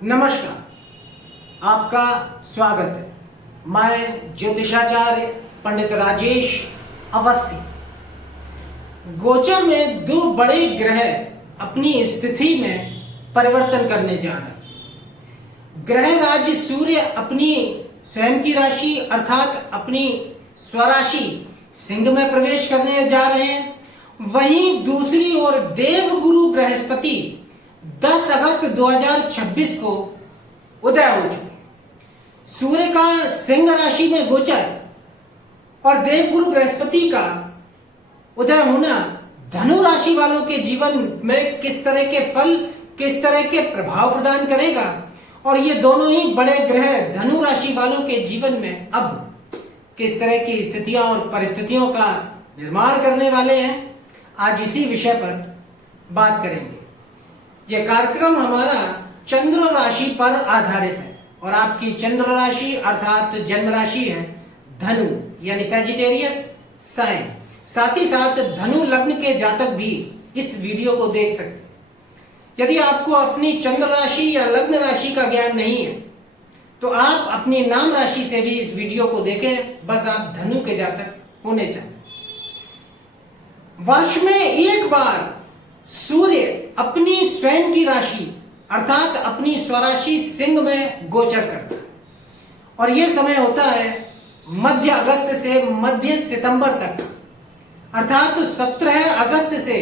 नमस्कार, आपका स्वागत है। मैं ज्योतिषाचार्य पंडित राजेश अवस्थी। गोचर में दो बड़े ग्रह अपनी स्थिति में परिवर्तन करने जा रहे हैं। ग्रह राज्य सूर्य अपनी स्वयं की राशि अर्थात अपनी स्वराशि सिंह में प्रवेश करने जा रहे हैं। वहीं दूसरी ओर देवगुरु बृहस्पति 10 अगस्त 2026 को उदय हो चुके। सूर्य का सिंह राशि में गोचर और देवगुरु बृहस्पति का उदय होना धनु राशि वालों के जीवन में किस तरह के फल, किस तरह के प्रभाव प्रदान करेगा, और ये दोनों ही बड़े ग्रह धनु राशि वालों के जीवन में अब किस तरह की स्थितियां और परिस्थितियों का निर्माण करने वाले हैं, आज इसी विषय पर बात करेंगे। यह कार्यक्रम हमारा चंद्र राशि पर आधारित है और आपकी चंद्र राशि अर्थात जन्म राशि है धनु यानी सैजिटेरियस साइन। साथ ही साथ धनु लग्न के जातक भी इस वीडियो को देख सकते हैं। यदि आपको अपनी चंद्र राशि या लग्न राशि का ज्ञान नहीं है तो आप अपनी नाम राशि से भी इस वीडियो को देखें, बस आप धनु के जातक होने चाहिए। वर्ष में एक बार सूर्य अपनी स्वयं की राशि अर्थात अपनी स्वराशि सिंह में गोचर करता है और यह समय होता है मध्य अगस्त से मध्य सितंबर तक, अर्थात 17 अगस्त से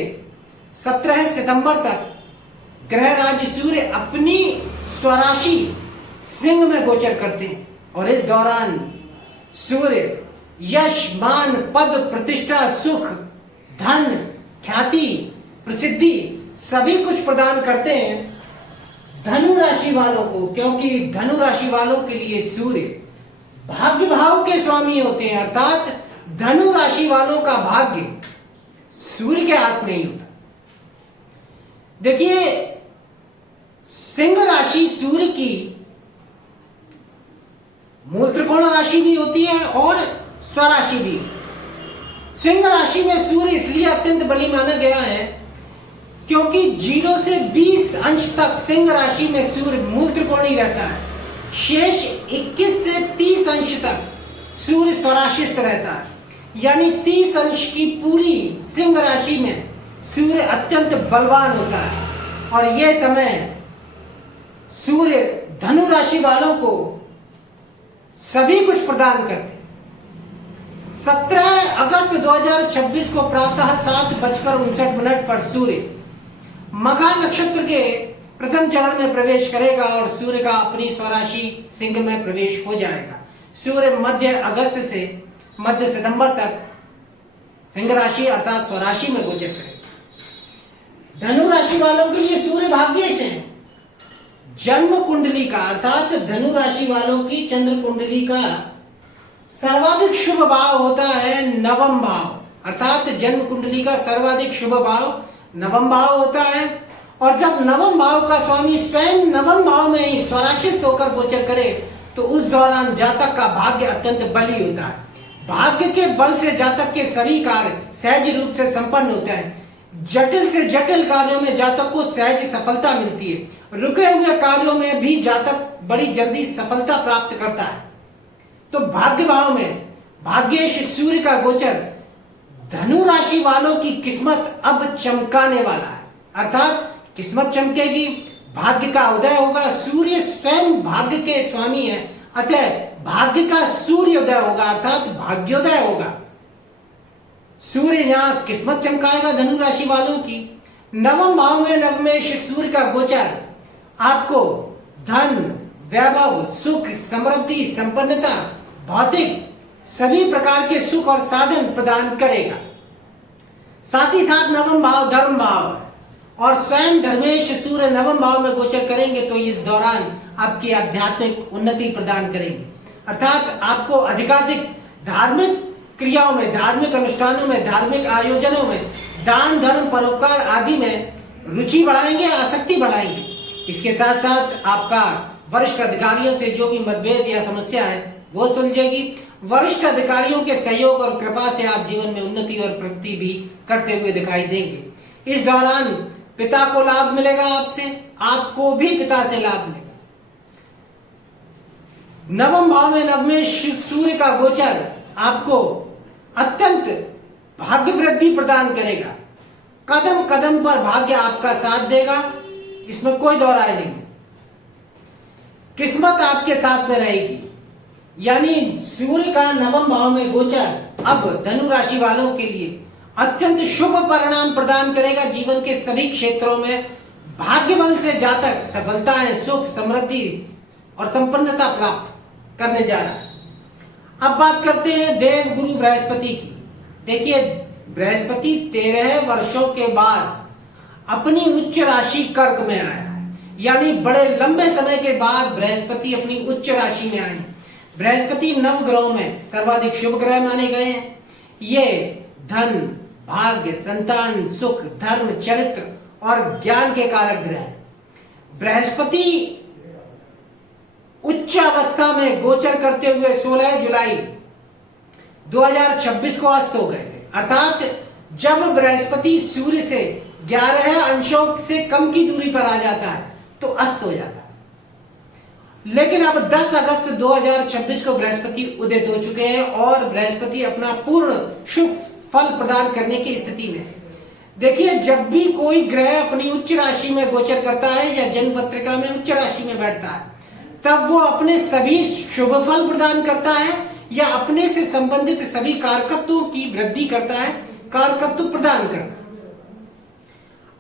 17 सितंबर तक ग्रह राज्य सूर्य अपनी स्वराशि सिंह में गोचर करते हैं और इस दौरान सूर्य यश, मान, पद, प्रतिष्ठा, सुख, धन, ख्याति, प्रसिद्धि सभी कुछ प्रदान करते हैं धनु राशि वालों को, क्योंकि धनु राशि वालों के लिए सूर्य भाग्य भाव के स्वामी होते हैं, अर्थात धनु राशि वालों का भाग्य सूर्य के हाथ में ही होता। देखिए, सिंह राशि सूर्य की मूल त्रिकोण राशि भी होती है और स्वराशि भी। सिंह राशि में सूर्य इसलिए अत्यंत बली माना गया है क्योंकि 0 से 20 अंश तक सिंह राशि में सूर्य मूल त्रिकोणी रहता है। शेष 21 से 30 अंश तक सूर्य स्वराशिस्थ रहता है, यानी 30 अंश की पूरी सिंह राशि में सूर्य अत्यंत बलवान होता है और यह समय सूर्य धनु राशि वालों को सभी कुछ प्रदान करते हैं। 17 अगस्त 2026 को प्रातः 7:59 पर सूर्य मघा नक्षत्र के प्रथम चरण में प्रवेश करेगा और सूर्य का अपनी स्वराशि सिंह में प्रवेश हो जाएगा। सूर्य मध्य अगस्त से मध्य सितंबर तक सिंह राशि अर्थात स्वराशि में गोचर करेगा। धनु राशि वालों के लिए सूर्य भाग्येश है। जन्म कुंडली का अर्थात धनु राशि वालों की चंद्र कुंडली का सर्वाधिक शुभ भाव होता है नवम भाव, अर्थात जन्म कुंडली का सर्वाधिक शुभ भाव नवम भाव होता है। और जब नवम भाव का स्वामी स्वयं नवम भाव में ही स्वराशित होकर गोचर करे तो उस दौरान जातक का भाग्य अत्यंत बली होता है। भाग्य के बल से जातक के सभी कार्य सहज रूप से संपन्न होते हैं। जटिल से जटिल कार्यों में जातक को सहज सफलता मिलती है। रुके हुए कार्यों में भी जातक बड़ी जल्दी सफलता प्राप्त करता है। तो भाग्य भाव में भाग्येश सूर्य का गोचर धनु राशि वालों की किस्मत अब चमकाने वाला है, अर्थात किस्मत चमकेगी, भाग्य का उदय होगा। सूर्य स्वयं भाग्य के स्वामी है, अतः भाग्य का सूर्योदय होगा अर्थात भाग्योदय होगा। सूर्य यहां किस्मत चमकाएगा धनु राशि वालों की। नवम भाव में नवमेश सूर्य का गोचर आपको धन, वैभव, सुख, समृद्धि, संपन्नता, भौतिक सभी प्रकार के सुख और साधन प्रदान करेगा। साथ ही साथ नवम भाव धर्म भाव है और स्वयं धर्मेश सूर्य नवम भाव में गोचर करेंगे तो इस दौरान आपकी आध्यात्मिक उन्नति प्रदान करेंगे, अर्थात आपको अधिकाधिक धार्मिक क्रियाओं में, धार्मिक अनुष्ठानों में, धार्मिक आयोजनों में, दान धर्म परोपकार आदि में रुचि बढ़ाएंगे, आसक्ति बढ़ाएंगे। इसके साथ साथ आपका वरिष्ठ अधिकारियों से जो भी मतभेद या समस्या है वो सुलझेगी। वरिष्ठ अधिकारियों के सहयोग और कृपा से आप जीवन में उन्नति और प्रगति भी करते हुए दिखाई देंगे। इस दौरान पिता को लाभ मिलेगा आपसे, आपको भी पिता से लाभ मिलेगा। नवम भाव में नवमें सूर्य का गोचर आपको अत्यंत भाग्य वृद्धि प्रदान करेगा। कदम कदम पर भाग्य आपका साथ देगा, इसमें कोई दो राय नहीं। किस्मत आपके साथ में रहेगी। यानी सूर्य का नवम भाव में गोचर अब धनु राशि वालों के लिए अत्यंत शुभ परिणाम प्रदान करेगा। जीवन के सभी क्षेत्रों में भाग्य बल से जातक सफलताएं, सुख, समृद्धि और संपन्नता प्राप्त करने जा रहा है। अब बात करते हैं देव गुरु बृहस्पति की। देखिए, बृहस्पति 13 वर्षों के बाद अपनी उच्च राशि कर्क में आया है। यानी बड़े लंबे समय के बाद बृहस्पति अपनी उच्च राशि में आए। बृहस्पति नव ग्रहों में सर्वाधिक शुभ ग्रह माने गए हैं। ये धन, भाग्य, संतान, सुख, धर्म, चरित्र और ज्ञान के कारक ग्रह हैं। बृहस्पति उच्च अवस्था में गोचर करते हुए 16 जुलाई 2026 को अस्त हो गए थे। अर्थात जब बृहस्पति सूर्य से 11 अंशों से कम की दूरी पर आ जाता है तो अस्त हो जाता है। लेकिन अब 10 अगस्त 2026 को बृहस्पति उदित हो चुके हैं और बृहस्पति अपना पूर्ण शुभ फल प्रदान करने की स्थिति में। देखिए, जब भी कोई ग्रह अपनी उच्च राशि में गोचर करता है या जन्म पत्रिका में उच्च राशि में बैठता है, तब वो अपने सभी शुभ फल प्रदान करता है या अपने से संबंधित सभी कारकत्वों की वृद्धि करता है, कारकत्व प्रदान करता है।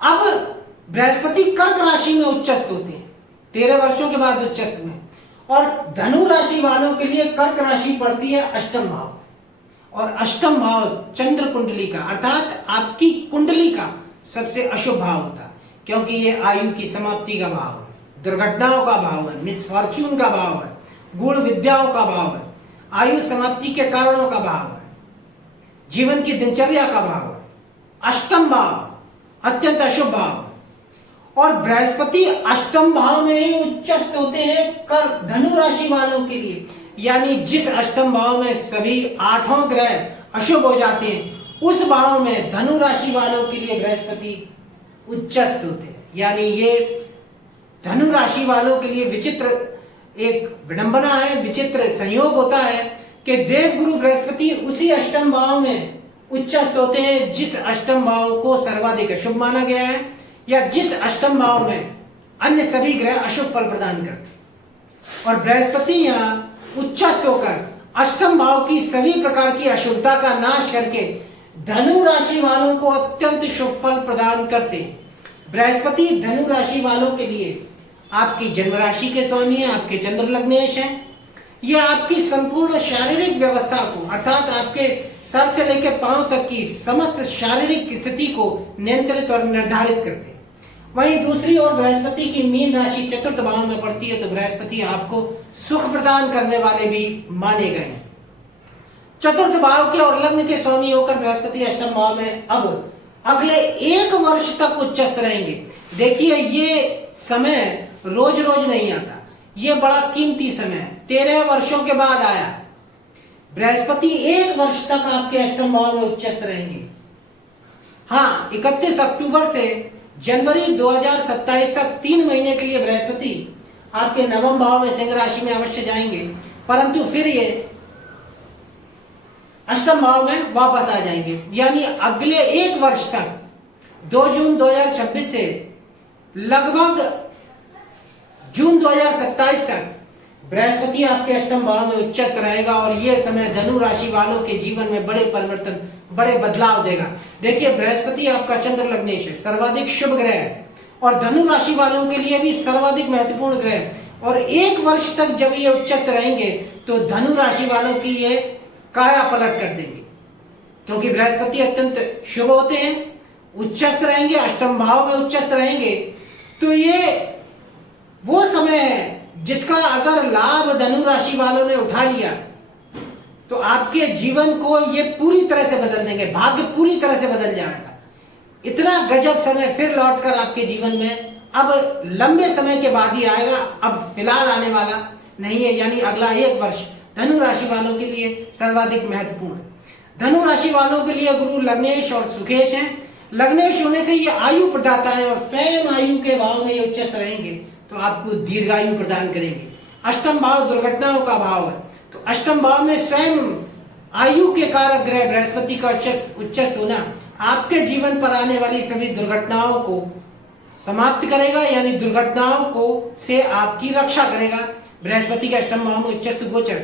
अब बृहस्पति कर्क राशि में उच्चस्थ होते हैं, 13 वर्षों के बाद उच्चस्थ हुए। और धनु राशि वालों के लिए कर्क राशि पड़ती है अष्टम भाव, और अष्टम भाव चंद्र कुंडली का अर्थात आपकी कुंडली का सबसे अशुभ भाव होता है, क्योंकि ये आयु की समाप्ति का भाव है, दुर्घटनाओं का भाव है, मिसफॉर्च्यून का भाव है, गुण विद्याओं का भाव है, आयु समाप्ति के कारणों का भाव है, जीवन की दिनचर्या का भाव है। अष्टम भाव अत्यंत अशुभ भाव। और बृहस्पति अष्टम भाव में ही उच्चस्थ होते हैं कर धनु राशि वालों के लिए। यानी जिस अष्टम भाव में सभी 8 ग्रह अशुभ हो जाते हैं, उस भाव में धनु राशि वालों के लिए बृहस्पति उच्चस्थ होते हैं। यानी ये धनु राशि वालों के लिए विचित्र एक विडंबना है, विचित्र संयोग होता है कि देव गुरु बृहस्पति उसी अष्टम भाव में उच्चस्थ होते हैं जिस अष्टम भाव को सर्वाधिक अशुभ माना गया है, या जिस अष्टम भाव में अन्य सभी ग्रह अशुभ फल प्रदान करते हैं। और बृहस्पति यहाँ उच्चस्थ होकर अष्टम भाव की सभी प्रकार की अशुभता का नाश करके धनु राशि वालों को अत्यंत शुभ फल प्रदान करते हैं। बृहस्पति धनु राशि वालों के लिए आपकी जन्म राशि के स्वामी है, आपके चंद्र लग्नेश हैं। ये आपकी संपूर्ण शारीरिक व्यवस्था को अर्थात आपके सर से लेकर पांव तक की समस्त शारीरिक स्थिति को नियंत्रित और निर्धारित करते हैं। वहीं दूसरी ओर बृहस्पति की मीन राशि चतुर्थ भाव में पड़ती है, तो बृहस्पति आपको सुख प्रदान करने वाले भी माने गए। चतुर्थ भाव के और लग्न के स्वामी होकर बृहस्पति अष्टम भाव में अब अगले 1 वर्ष तक उच्चस्थ रहेंगे। देखिए, ये समय रोज रोज नहीं आता, ये बड़ा कीमती समय है। 13 वर्षों के बाद आया। बृहस्पति 1 वर्ष तक आपके अष्टम भाव में उच्चस्थ रहेंगे। हाँ, 31 अक्टूबर से जनवरी 2027 तक 3 महीने के लिए बृहस्पति आपके नवम भाव में सिंह राशि में अवश्य जाएंगे, परंतु फिर ये अष्टम भाव में वापस आ जाएंगे। यानी अगले 1 वर्ष तक 2 जून 2026 से लगभग जून 2027 तक बृहस्पति आपके अष्टम भाव में उच्चस्थ रहेगा और यह समय धनु राशि वालों के जीवन में बड़े परिवर्तन, बड़े बदलाव देगा। देखिए, बृहस्पति आपका चंद्र लग्नेश है, सर्वाधिक शुभ ग्रह है और धनु राशि वालों के लिए भी सर्वाधिक महत्वपूर्ण ग्रह। और 1 वर्ष तक जब ये उच्चस्थ रहेंगे तो धनु राशि वालों की ये काया पलट कर देंगे, क्योंकि बृहस्पति अत्यंत शुभ होते हैं, उच्चस्थ रहेंगे, अष्टम भाव में उच्चस्थ रहेंगे। तो ये वो समय है जिसका अगर लाभ धनु राशि वालों ने उठा लिया तो आपके जीवन को ये पूरी तरह से बदल देंगे, भाग्य पूरी तरह से बदल जाएगा। इतना गजब समय फिर लौटकर आपके जीवन में अब लंबे समय के बाद ही आएगा, अब फिलहाल आने वाला नहीं है। यानी अगला 1 वर्ष धनु राशि वालों के लिए सर्वाधिक महत्वपूर्ण है। धनु राशि वालों के लिए गुरु लग्नेश और सुकेश हैं। लग्नेश होने से ये आयु प्रदाता है और स्वयं आयु के भाव में ये उच्चस्थ रहेंगे तो आपको दीर्घायु प्रदान करेंगे। अष्टम भाव दुर्घटनाओं का भाव है, तो अष्टम भाव में स्वयं आयु के कारक ग्रह बृहस्पति का उच्चस्थ होना आपके जीवन पर आने वाली सभी दुर्घटनाओं को समाप्त करेगा, यानी दुर्घटनाओं को से आपकी रक्षा करेगा बृहस्पति के अष्टम भाव में उच्चस्थ गोचर।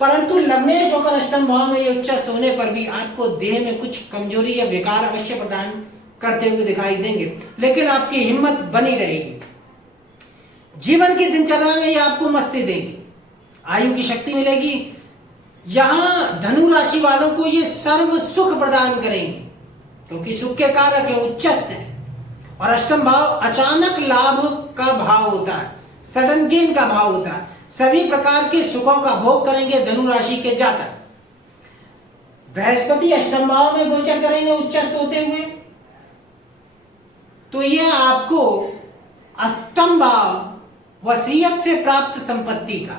परंतु लग्नेश होकर अष्टम भाव में ये उच्चस्थ होने पर भी आपको देह में कुछ कमजोरी या विकार अवश्य प्रदान करते हुए दिखाई देंगे, लेकिन आपकी हिम्मत बनी रहेगी। जीवन की दिनचर्या में ये आपको मस्ती देंगे, आयु की शक्ति मिलेगी। यहां धनु राशि वालों को ये सर्व सुख प्रदान करेंगे, क्योंकि सुख के कारक है, उच्चस्थ है। और अष्टम भाव अचानक लाभ का भाव होता है, सडन गेन का भाव होता है। सभी प्रकार के सुखों का भोग करेंगे धनु राशि के जातक। बृहस्पति अष्टम भाव में गोचर करेंगे उच्चस्थ होते हुए, तो यह आपको अष्टम भाव वसीयत से प्राप्त संपत्ति का,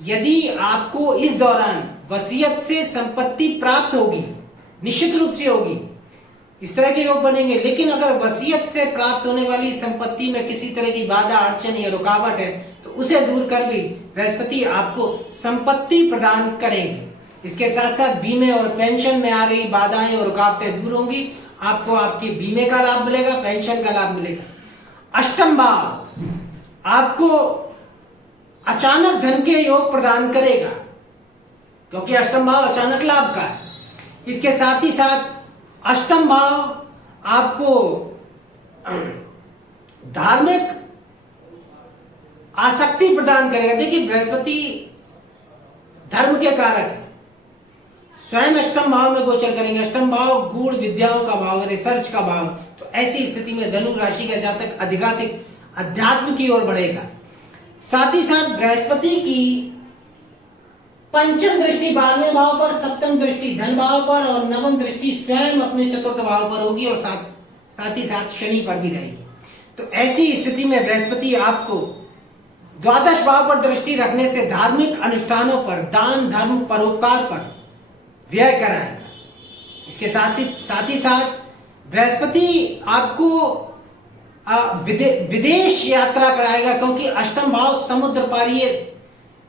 यदि आपको इस दौरान वसीयत से संपत्ति प्राप्त होगी, निश्चित रूप से होगी, इस तरह के योग बनेंगे। लेकिन अगर वसीयत से प्राप्त होने वाली संपत्ति में किसी तरह की बाधा अड़चन या रुकावट है तो उसे दूर कर भी बृहस्पति आपको संपत्ति प्रदान करेंगे। इसके साथ साथ बीमे और पेंशन में आ रही बाधाएं और रुकावटें दूर होंगी, आपको आपके बीमे का लाभ मिलेगा, पेंशन का लाभ मिलेगा। अष्टम भाव आपको अचानक धन के योग प्रदान करेगा, क्योंकि अष्टम भाव अचानक लाभ का है। इसके साथ ही साथ अष्टम भाव आपको धार्मिक आसक्ति प्रदान करेगा। देखिए, बृहस्पति धर्म के कारक है, स्वयं अष्टम भाव में गोचर करेंगे। अष्टम भाव गूढ़ विद्याओं का भाव है, रिसर्च का भाव है। तो ऐसी स्थिति में धनु राशि का जातक अधिकाधिक अध्यात्म की ओर बढ़ेगा। साथ ही साथ बृहस्पति की पंचम दृष्टि 12वें भाव पर, सप्तम दृष्टि धन भाव पर और नवम दृष्टि स्वयं अपने चतुर्थ भाव पर होगी और साथ ही साथ शनि पर भी रहेगी। तो ऐसी स्थिति में बृहस्पति आपको द्वादश भाव पर दृष्टि रखने से धार्मिक अनुष्ठानों पर, दान धर्म परोपकार पर व्यय कराएगा। इसके साथ ही साथ बृहस्पति आपको विदेश यात्रा कराएगा, क्योंकि अष्टम भाव समुद्र पारीय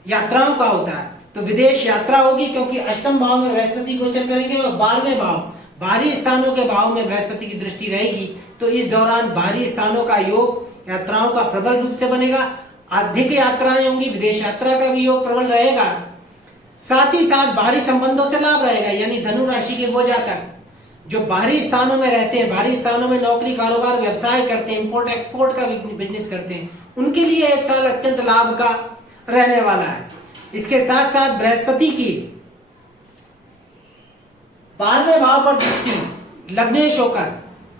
यात्राओं का होता है। तो विदेश यात्रा होगी, क्योंकि अष्टम भाव में बृहस्पति गोचर करेंगे और 12वें भाव बाहरी स्थानों के भाव में बृहस्पति की दृष्टि रहेगी। तो इस दौरान बाहरी स्थानों का योग यात्राओं का प्रबल रूप से बनेगा, अधिक यात्राएं होंगी, विदेश यात्रा का भी योग प्रबल रहेगा। साथ ही साथ बाहरी संबंधों से लाभ रहेगा, यानी धनु राशि के वो जातक जो बाहरी स्थानों में रहते हैं, बाहरी स्थानों में नौकरी कारोबार व्यवसाय करते हैं, इंपोर्ट एक्सपोर्ट का बिजनेस करते हैं, उनके लिए एक साल अत्यंत लाभ का रहने वाला है। इसके साथ साथ बृहस्पति की 12वें भाव पर दृष्टि लग्नेश होकर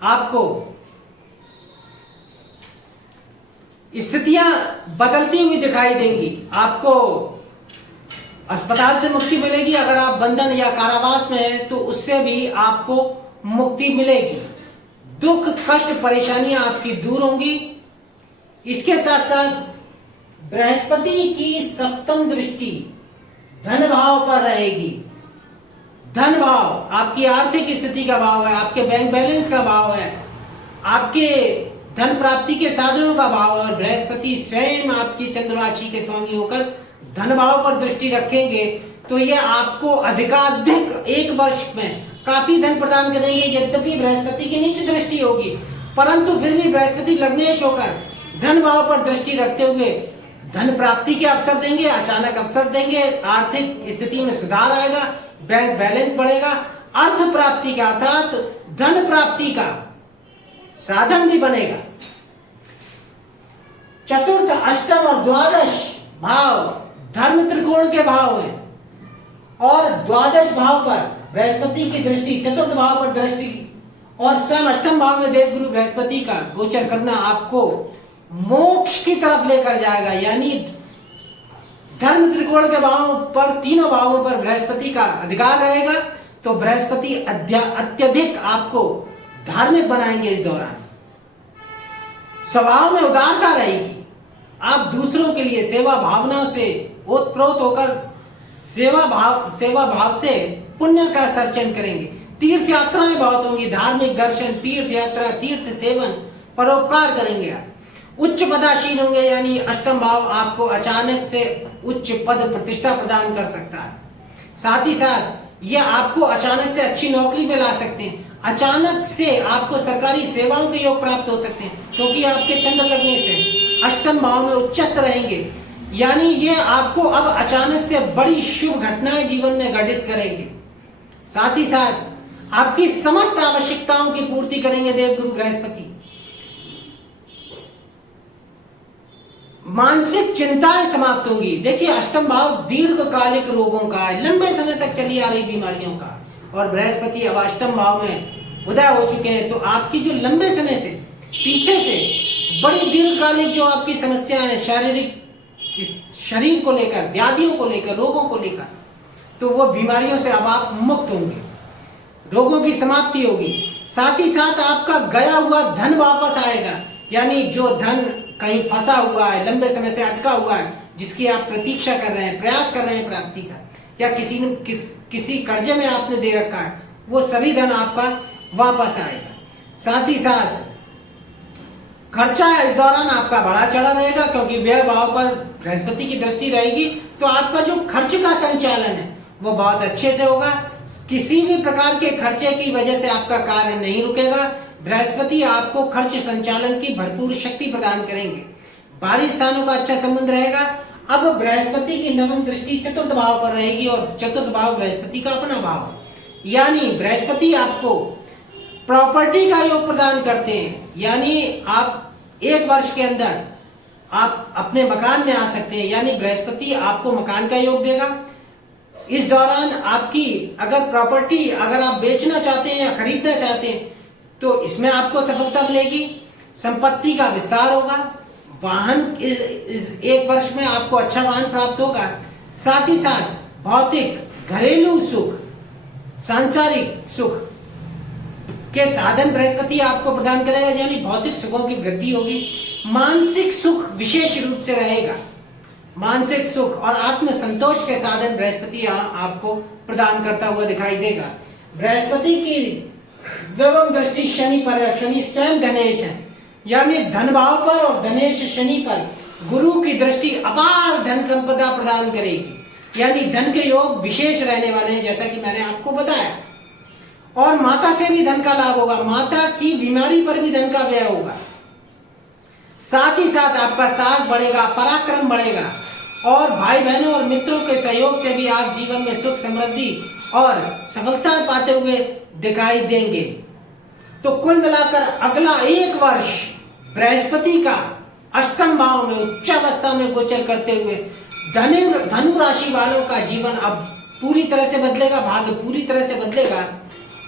आपको स्थितियां बदलती हुई दिखाई देंगी। आपको अस्पताल से मुक्ति मिलेगी, अगर आप बंधन या कारावास में हैं तो उससे भी आपको मुक्ति मिलेगी। दुख कष्ट परेशानियां आपकी दूर होंगी। इसके साथ साथ बृहस्पति की सप्तम दृष्टि धन भाव पर रहेगी। धन भाव आपकी आर्थिक स्थिति का भाव है, आपके बैंक बैलेंस का भाव है, आपके धन प्राप्ति के साधनों का भाव है। और बृहस्पति स्वयं आपकी चंद्र राशि के स्वामी होकर धन भाव पर दृष्टि रखेंगे, तो यह आपको अधिकाधिक एक वर्ष में काफी धन प्रदान करेंगे। यद्यपि बृहस्पति की नीच दृष्टि होगी, परंतु फिर भी बृहस्पति लग्नेश होकर धन भाव पर दृष्टि रखते हुए धन प्राप्ति के अवसर देंगे, अचानक अवसर देंगे, आर्थिक स्थिति में सुधार आएगा, बैंक बैलेंस बढ़ेगा, अर्थ प्राप्ति का अर्थात धन प्राप्ति का साधन भी बनेगा। चतुर्थ अष्टम और द्वादश भाव धर्म त्रिकोण के भाव हैं और द्वादश भाव पर बृहस्पति की दृष्टि, चतुर्थ भाव पर दृष्टि और स्वयं अष्टम भाव में देवगुरु बृहस्पति का गोचर करना आपको मोक्ष की तरफ लेकर जाएगा। यानी धर्म त्रिकोण के भाव पर, तीनों भावों पर बृहस्पति का अधिकार रहेगा, तो बृहस्पति अत्यधिक आपको धार्मिक बनाएंगे। इस दौरान स्वभाव में उदारता रहेगी, आप दूसरों के लिए सेवा भावना से ओतप्रोत होकर सेवा भाव से पुण्य का सर्जन करेंगे। तीर्थ यात्राएं बहुत होंगी, धार्मिक दर्शन, तीर्थ यात्रा, तीर्थ सेवन, परोपकार करेंगे आप। उच्च पदासीन होंगे, यानी अष्टम भाव आपको अचानक से उच्च पद प्रतिष्ठा प्रदान कर सकता है। साथ ही साथ यह आपको अचानक से अच्छी नौकरी में ला सकते हैं, अचानक से आपको सरकारी सेवाओं के योग प्राप्त हो सकते हैं, क्योंकि आपके चंद्र लगने से अष्टम भाव में उच्चस्थ रहेंगे, यानी ये आपको अब अचानक से बड़ी शुभ घटनाएं जीवन में घटित करेंगे। साथ ही साथ आपकी समस्त आवश्यकताओं की पूर्ति करेंगे देवगुरु बृहस्पति। मानसिक चिंताएं समाप्त होंगी। देखिए, अष्टम भाव दीर्घकालिक रोगों का है, लंबे समय तक चली आ रही बीमारियों का, और बृहस्पति अब अष्टम भाव में उदय हो चुके हैं, तो आपकी जो लंबे समय से पीछे से बड़ी दीर्घकालिक जो आपकी समस्या है, शारीरिक, शरीर को लेकर, व्याधियों को लेकर, रोगों को लेकर, तो वो बीमारियों से अब आप मुक्त होंगे, रोगों की समाप्ति होगी। साथ ही साथ आपका गया हुआ धन वापस आएगा, यानी जो धन कहीं फंसा हुआ है, लंबे समय से अटका हुआ है, जिसकी आप प्रतीक्षा कर रहे हैं, प्रयास कर रहे हैं प्राप्ति का, या किसी कर्जे में आपने दे रखा है, वो सभी धन आपका वापस आएगा। साथ ही साथ खर्चा इस दौरान आपका बढ़ा चढ़ा रहेगा, क्योंकि व्यय भाव पर बृहस्पति की दृष्टि रहेगी, तो आपका जो खर्च का संचालन है वो बहुत अच्छे से होगा। किसी भी प्रकार के खर्चे की वजह से आपका कार्य नहीं रुकेगा। बृहस्पति आपको खर्च संचालन की भरपूर शक्ति प्रदान करेंगे। बाहरी स्थानों का अच्छा संबंध रहेगा। अब बृहस्पति की नवम दृष्टि चतुर्थ भाव पर रहेगी, और चतुर्थ भाव बृहस्पति का अपना भाव, यानी बृहस्पति आपको प्रॉपर्टी का योग प्रदान करते हैं, यानी आप 1 वर्ष के अंदर आप अपने मकान में आ सकते हैं, यानी बृहस्पति आपको मकान का योग देगा। इस दौरान आपकी अगर प्रॉपर्टी अगर आप बेचना चाहते हैं या खरीदना चाहते हैं, तो इसमें आपको सफलता मिलेगी, संपत्ति का विस्तार होगा, वाहन इस 1 वर्ष में आपको अच्छा वाहन प्राप्त होगा। साथ ही साथ भौतिक घरेलू सुख, सांसारिक सुख के साधन बृहस्पति आपको प्रदान करेगा, यानी भौतिक सुखों की वृद्धि होगी। मानसिक सुख विशेष रूप से रहेगा, मानसिक सुख और आत्म संतोष के साधन बृहस्पति आपको प्रदान करता हुआ दिखाई देगा। बृहस्पति की नवम दृष्टि शनि पर है, शनि स्वयं धनेश है, यानी धन भाव पर और धनेश शनि पर गुरु की दृष्टि अपार धन संपदा प्रदान करेगी, यानी धन के योग विशेष रहने वाले हैं, जैसा कि मैंने आपको बताया। और माता से भी धन का लाभ होगा, माता की बीमारी पर भी धन का व्यय होगा। साथ ही साथ आपका साहस बढ़ेगा, पराक्रम बढ़ेगा, और भाई बहनों और मित्रों के सहयोग से भी आप जीवन में सुख समृद्धि और सफलता पाते हुए दिखाई देंगे। तो कुल मिलाकर अगला 1 वर्ष बृहस्पति का अष्टम भाव में उच्चावस्था में गोचर करते हुए धनु राशि वालों का जीवन अब पूरी तरह से बदलेगा, भाग्य पूरी तरह से बदलेगा,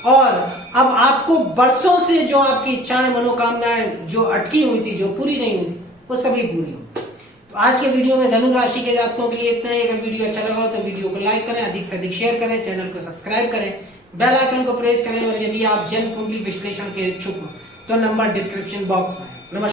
और अब आपको वर्षों से जो आपकी इच्छाएं, मनोकामनाएं जो अटकी हुई थी, जो पूरी नहीं हुई थी, वो सभी पूरी होंगी। तो आज के वीडियो में धनु राशि के जातकों के लिए इतना ही। अगर वीडियो अच्छा लगा हो तो वीडियो को लाइक करें, अधिक से अधिक शेयर करें, चैनल को सब्सक्राइब करें, बेल आइकन को प्रेस करें, और यदि आप जन्म कुंडली विश्लेषण के इच्छुक हो तो नंबर डिस्क्रिप्शन बॉक्स में। नमस्कार।